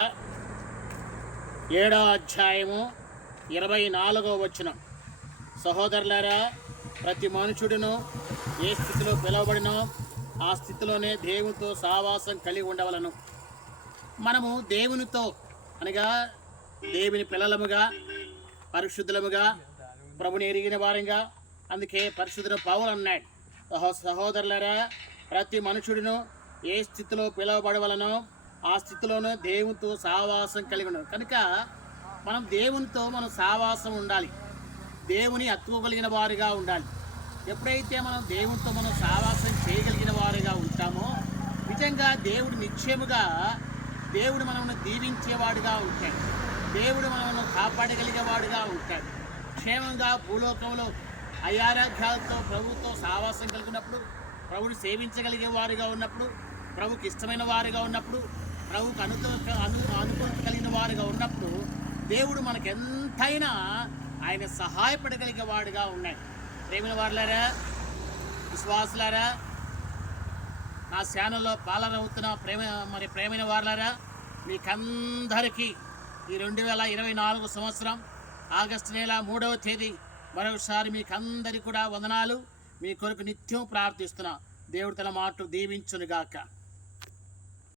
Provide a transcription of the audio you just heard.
7వ అధ్యాయము 24వ వచనం. సహోదరులారా, ప్రతి మనుషుడును ఏ స్థితిలో పిలువబడినో ఆ స్థితిలోనే దేవునితో సావాసం కలిగి ఉండవలను. మనము దేవునితో అనగా దేవుని పిల్లలముగా, పరిశుద్ధులముగా, ప్రభుని ఎరిగిన వారంగా, అందుకే పరిశుద్ధుడు పౌలు అన్నాడు, సహోదరులారా, ప్రతి మనుషుడును ఏ స్థితిలో పిలువబడవలనో ఆ స్థితిలోనే దేవునితో సావాసం కలిగి ఉండదు. కనుక మనం దేవునితో మనం సావాసం ఉండాలి, దేవుని హత్తుకోగలిగిన వారిగా ఉండాలి. ఎప్పుడైతే మనం దేవునితో మనం సావాసం చేయగలిగిన వారిగా ఉంటామో నిజంగా దేవుడు నిశ్చయముగా దేవుడు మనల్ని దీవించేవాడుగా ఉంటాడు, దేవుడు మనల్ని కాపాడగలిగేవాడుగా ఉంటాడు. క్షేమంగా భూలోకంలో అయారాధ్యాలతో ప్రభుతో సావాసం కలిగినప్పుడు, ప్రభుని సేవించగలిగే వారిగా ఉన్నప్పుడు, ప్రభుకి ఇష్టమైన వారిగా ఉన్నప్పుడు, ప్రభుకి అనుకూలత కలిగిన వారిగా ఉన్నప్పుడు దేవుడు మనకెంతైనా ఆయన సహాయపడగలిగే వాడుగా ఉన్నాయి. ప్రేమైన వారులారా, విశ్వాసులారా, నా ఛానల్లో పాలనవుతున్న ప్రేమైన వారులారా, మీకందరికీ ఈ 2024 సంవత్సరం ఆగస్టు నెల 3వ తేదీ మరొకసారి మీకందరికీ కూడా వందనాలు. మీ కొరకు నిత్యం ప్రార్థిస్తున్నా. దేవుడు తన మాటలు దీవించునుగాక.